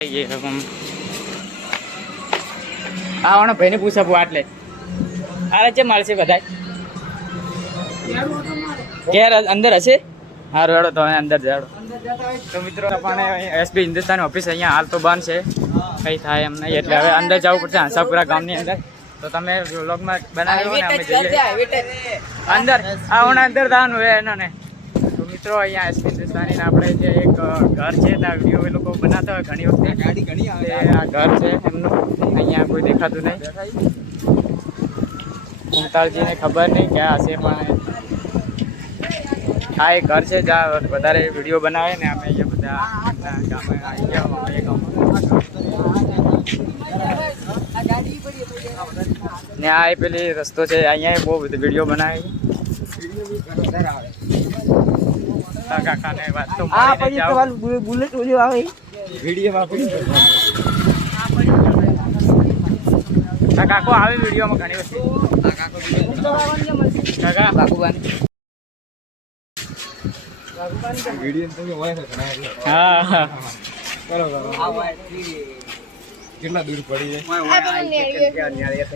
ये हम આવવાનો ભાઈને પૂછા એટલે અરે છે મળશે બધા ઘેર અંદર હશે હારું હેડો તો અંદર જાડો તો મિત્રો આપણે એસબી હિન્દુસ્તાની ઓફિસ અહીંયા હાલ તો બંધ છે કંઈ થાય એમ નહીં એટલે હવે અંદર જવું પડશે હંસાપુરા ગામની અંદર તો તમે વ્લોગમાં બનાવ્યો ને અમે જઈએ અંદર આવવાના અંદર જવાનું હોય એનો ને તો મિત્રો અહીંયા એસબી હિન્દુસ્તાની આપણે જે એક ઘર છે ત્યાં વિડીયો એ લોકો બનાવતા હોય ઘણી વખતે ગાડી ઘણી આવે આ ઘર છે એમનું અહીંયા કોઈ દેખાતું નહીં કુંતાળજીને ખબર નહીં ક્યાં હશે પણ આ એક ઘર છે જ્યાં વધારે વિડીયો બનાવે ને અમે અહીંયા બધા ગામે આવી ગયા ને આ પેલી રસ્તો છે અહીંયા બહુ બધું વિડીયો બનાવે કાકાને વાત તો બુલેટ ઓછો આવે વિડીયોમાં કાકો આવે વિડીયોમાં ઘણી વસ્તુ કાકા બાબુબાની હા કેટલા દૂર પડી જાય